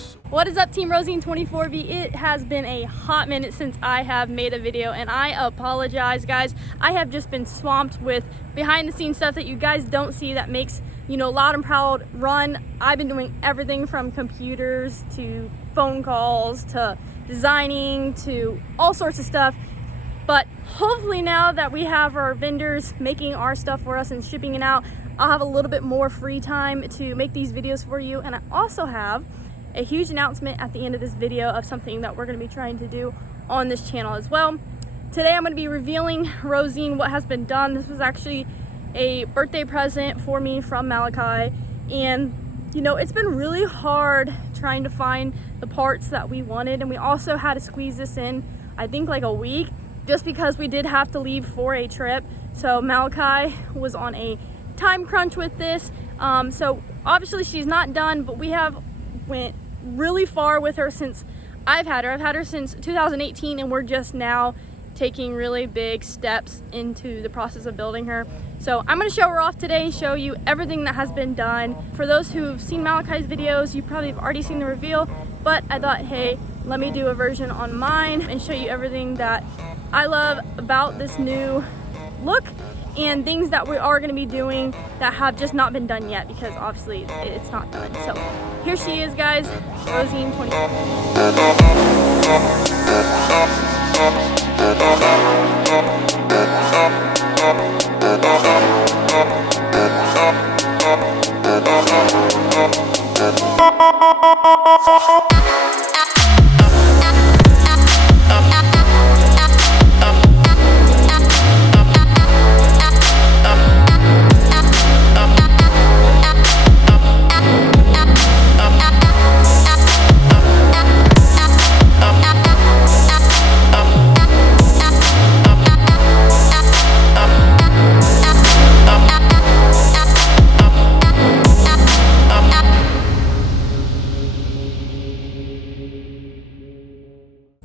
stocks. What is up, Team Rosine 24B? It has been a hot minute since I have made a video, and I apologize, guys. I have just been swamped with behind the scenes stuff that you guys don't see that makes, Loud and Proud run. I've been doing everything from computers to phone calls to designing to all sorts of stuff. But hopefully now that we have our vendors making our stuff for us and shipping it out, I'll have a little bit more free time to make these videos for you. And I also have a huge announcement at the end of this video of something that we're going to be trying to do on this channel as well. Today I'm going to be revealing Rosine what has been done. This was actually a birthday present for me from Malachi, and it's been really hard trying to find the parts that we wanted, and we also had to squeeze this in, I think, like a week, just because we did have to leave for a trip. So Malachi was on a time crunch with this, so obviously she's not done, but we have went really far with her since I've had her since 2018, and we're just now taking really big steps into the process of building her. So I'm going to show her off today, show you everything that has been done. For those who've seen Malachi's videos, you probably have already seen the reveal, but I thought, hey, let me do a version on mine and show you everything that I love about this new look and things that we are going to be doing that have just not been done yet, because obviously it's not done. So here she is, guys, Rosine 24.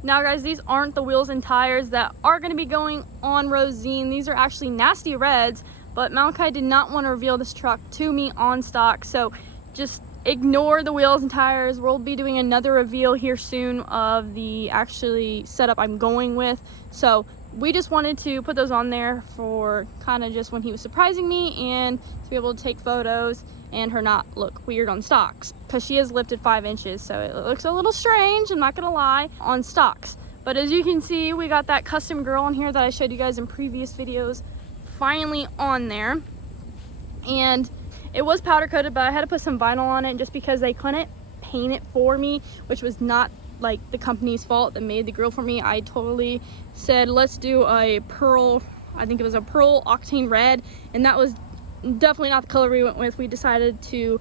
Now, guys, these aren't the wheels and tires that are going to be going on Rosine. These are actually nasty reds, but Malachi did not want to reveal this truck to me on stock, so just ignore the wheels and tires. We'll be doing another reveal here soon of the actually setup I'm going with, so we just wanted to put those on there for kind of just when he was surprising me and to be able to take photos and her not look weird on stocks, because she is lifted 5 inches, so it looks a little strange, I'm not gonna lie, on stocks. But as you can see, we got that custom girl on here that I showed you guys in previous videos finally on there, and it was powder coated, but I had to put some vinyl on it just because they couldn't paint it for me, which was not like the company's fault that made the grill for me. I totally said, let's do a pearl, I think it was a pearl octane red, and that was definitely not the color we went with. We decided to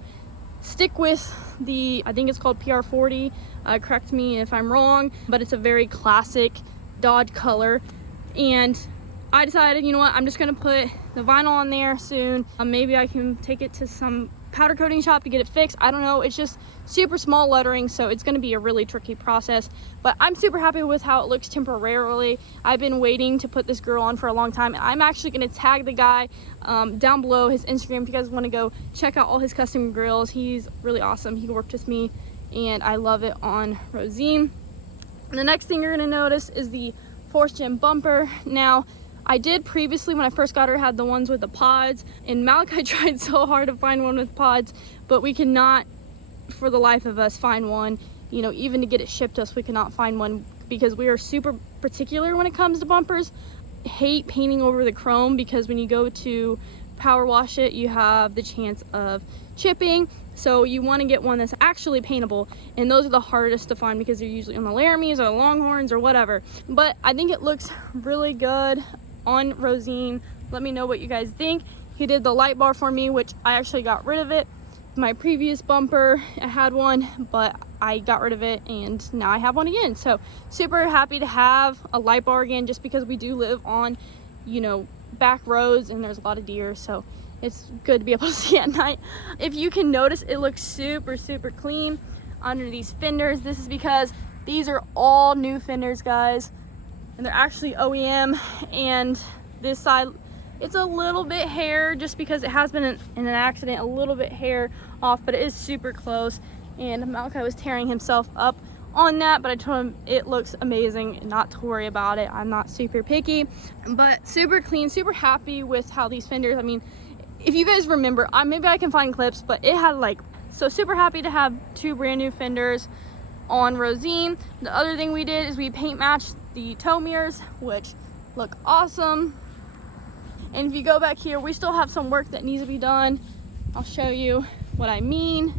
stick with the, I think it's called PR40, correct me if I'm wrong, but it's a very classic Dodge color, and I decided, you know what, I'm just gonna put the vinyl on there soon. Maybe I can take it to some powder coating shop to get it fixed. I don't know, it's just super small lettering, so it's going to be a really tricky process, but I'm super happy with how it looks temporarily. I've been waiting to put this girl on for a long time, and I'm actually going to tag the guy down below, his Instagram, if you guys want to go check out all his custom grills. He's really awesome. He worked with me and I love it on Rosine. And the next thing you're going to notice is the Force Gen bumper. Now, I did previously, when I first got her, had the ones with the pods, and Malachi tried so hard to find one with pods, but we cannot for the life of us find one. Even to get it shipped us, we cannot find one because we are super particular when it comes to bumpers. Hate painting over the chrome, because when you go to power wash it, you have the chance of chipping. So you want to get one that's actually paintable, and those are the hardest to find because they're usually on the Laramies or the Longhorns or whatever. But I think it looks really good on Rosine. Let me know what you guys think. He did the light bar for me, which I actually got rid of it. My previous bumper, I had one, but I got rid of it, and now I have one again. So super happy to have a light bar again, just because we do live on, back roads and there's a lot of deer, so it's good to be able to see at night. If you can notice, it looks super clean under these fenders. This is because these are all new fenders, guys, and they're actually OEM. And this side, it's a little bit hair just because it has been in an accident, a little bit hair off, but it is super close. and Malachi was tearing himself up on that, but I told him it looks amazing, not to worry about it. I'm not super picky, but super clean, super happy with how these fenders, I mean, if you guys remember, maybe I can find clips, but it had like, so super happy to have 2 brand new fenders on Rosine. The other thing we did is we paint matched the tow mirrors, which look awesome. And if you go back here, we still have some work that needs to be done. I'll show you what I mean.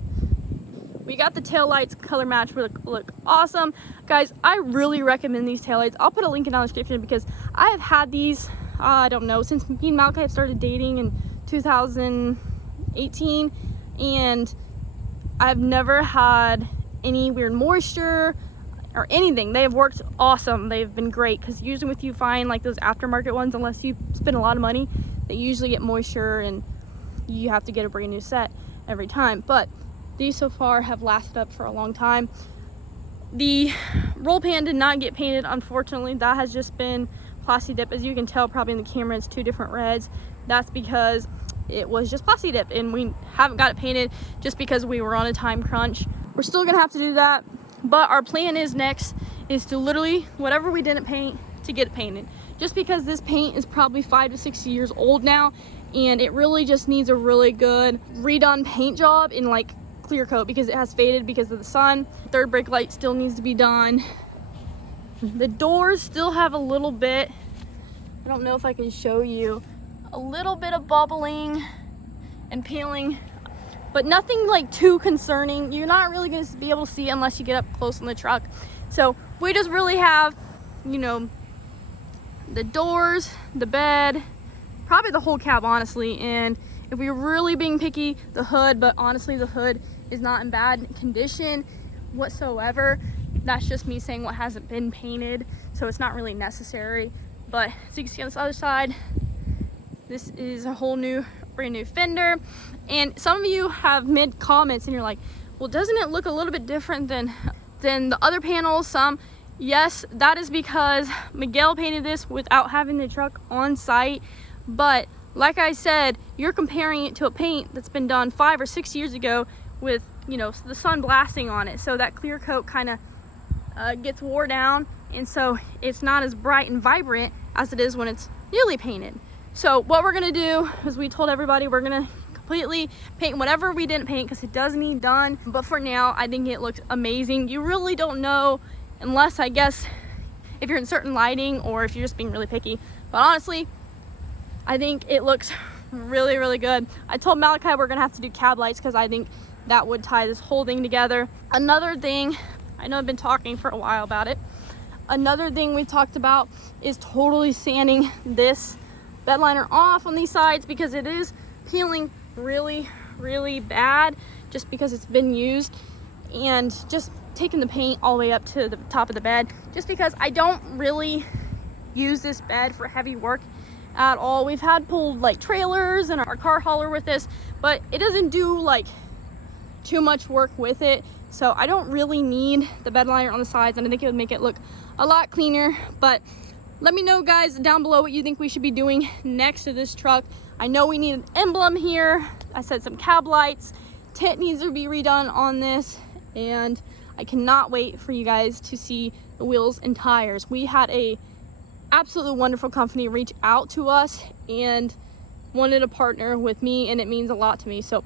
We got the tail lights color match, look awesome. Guys, I really recommend these tail lights. I'll put a link in the description because I have had these, I don't know, since me and Malachi have started dating in 2018, and I've never had any weird moisture or anything. They have worked awesome. They've been great, because usually with you find like those aftermarket ones, unless you spend a lot of money, they usually get moisture and you have to get a brand new set every time. But these so far have lasted up for a long time. The roll pan did not get painted, unfortunately. That has just been Plasti Dip. As you can tell probably in the camera, it's 2 different reds. That's because it was just Plasti Dip, and we haven't got it painted just because we were on a time crunch. We're still gonna have to do that, but our plan is next is to literally, whatever we didn't paint, to get it painted. Just because this paint is probably 5 to 6 years old now, and it really just needs a really good redone paint job in like clear coat, because it has faded because of the sun. Third brake light still needs to be done. The doors still have a little bit, I don't know if I can show you, a little bit of bubbling and peeling, but nothing like too concerning. You're not really going to be able to see it unless you get up close on the truck. So we just really have, you know, the doors, the bed, probably the whole cab honestly, and if we're really being picky, the hood. But honestly, the hood is not in bad condition whatsoever. That's just me saying what hasn't been painted, so it's not really necessary. But as you can see on this other side, this is a whole new, brand new fender. And some of you have made comments and you're like, well, doesn't it look a little bit different than the other panels? Some, yes, that is because Miguel painted this without having the truck on site. But like I said, you're comparing it to a paint that's been done 5 or 6 years ago with, you know, the sun blasting on it. So that clear coat kind of gets wore down, and so it's not as bright and vibrant as it is when it's newly painted. So what we're gonna do is, we told everybody we're gonna completely paint whatever we didn't paint because it does need done. But for now, I think it looks amazing. You really don't know unless, I guess, if you're in certain lighting or if you're just being really picky. But honestly, I think it looks really, really good. I told Malachi we're gonna have to do cab lights because I think that would tie this whole thing together. Another thing, I know I've been talking for a while about it. Another thing we talked about is totally sanding this bed liner off on these sides, because it is peeling really, really bad just because it's been used, and just taking the paint all the way up to the top of the bed, just because I don't really use this bed for heavy work at all. We've had pulled like trailers and our car hauler with this, but it doesn't do like too much work with it, so I don't really need the bed liner on the sides, and I think it would make it look a lot cleaner. But let me know, guys, down below what you think we should be doing next to this truck. I know we need an emblem here. I said some cab lights. Tint needs to be redone on this, and I cannot wait for you guys to see the wheels and tires. We had a absolutely wonderful company reach out to us and wanted to partner with me, and it means a lot to me. So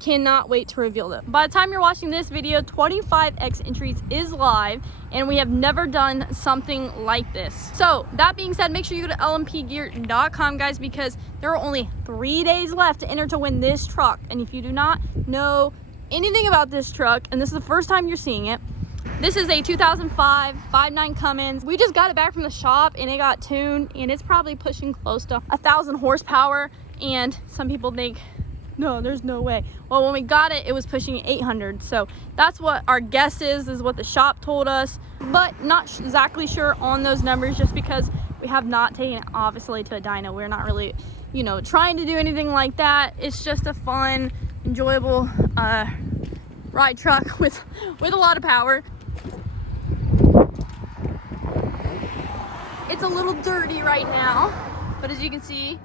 cannot wait to reveal them. By the time you're watching this video, 25X Entries is live, and we have never done something like this. So that being said, make sure you go to lmpgear.com, guys, because there are only 3 days left to enter to win this truck. And if you do not know anything about this truck, and this is the first time you're seeing it, this is a 2005 5.9 Cummins. We just got it back from the shop and it got tuned, and it's probably pushing close to 1,000 horsepower. And some people think, no, there's no way. Well, when we got it, it was pushing 800. So that's what our guess is what the shop told us, but not exactly sure on those numbers, just because we have not taken it obviously to a dyno. We're not really, you know, trying to do anything like that. It's just a fun, enjoyable ride truck with a lot of power. It's a little dirty right now, but as you can see,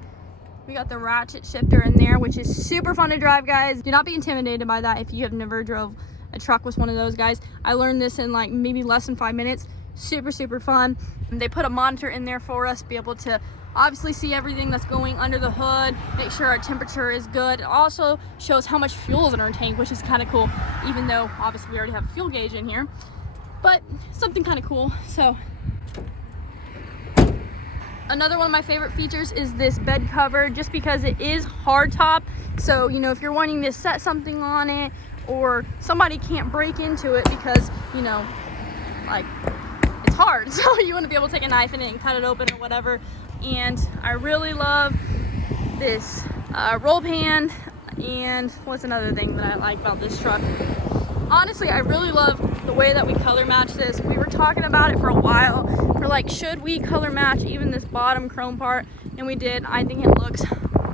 we got the ratchet shifter in there, which is super fun to drive, guys. Do not be intimidated by that if you have never drove a truck was one of those guys. I learned this in like maybe less than 5 minutes. Super fun. And they put a monitor in there for us to be able to obviously see everything that's going under the hood, make sure our temperature is good. It also shows how much fuel is in our tank, which is kind of cool, even though obviously we already have a fuel gauge in here, but something kind of cool. So another one of my favorite features is this bed cover, just because it is hard top. So, you know, if you're wanting to set something on it, or somebody can't break into it because, you know, like it's hard, so you want to be able to take a knife in it and cut it open or whatever. And I really love this roll pan. And what's another thing that I like about this truck? Honestly, I really love the way that we color match this. We were talking about it for a while. We're like, should we color match even this bottom chrome part? And we did. I think it looks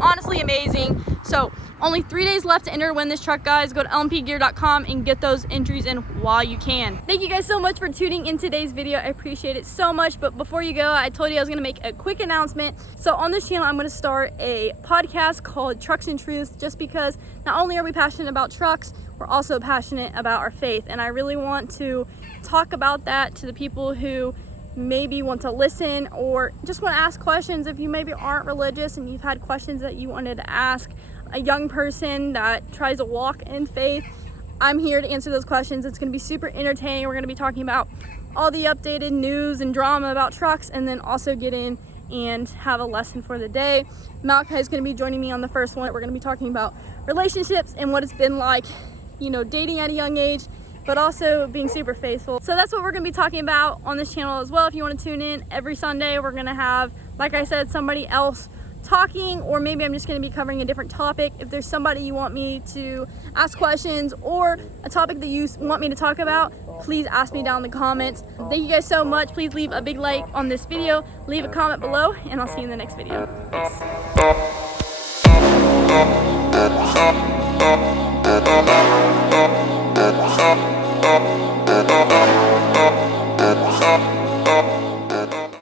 honestly amazing. So only 3 days left to enter to win this truck, guys. Go to lmpgear.com and get those entries in while you can. Thank you guys so much for tuning in today's video. I appreciate it so much. But before you go, I told you I was going to make a quick announcement. So on this channel, I'm going to start a podcast called Trucks and Truths, just because not only are we passionate about trucks, we're also passionate about our faith. And I really want to talk about that to the people who maybe want to listen or just want to ask questions. If you maybe aren't religious and you've had questions that you wanted to ask a young person that tries to walk in faith, I'm here to answer those questions. It's going to be super entertaining. We're going to be talking about all the updated news and drama about trucks, and then also get in and have a lesson for the day. Malachi is going to be joining me on the first one. We're going to be talking about relationships and what it's been like, you know, dating at a young age, but also being super faithful. So that's what we're going to be talking about on this channel as well. If you want to tune in every Sunday, we're going to have, like I said, somebody else talking, or maybe I'm just going to be covering a different topic. If there's somebody you want me to ask questions or a topic that you want me to talk about, please ask me down in the comments. Thank you guys so much. Please leave a big like on this video, leave a comment below, and I'll see you in the next video. Peace.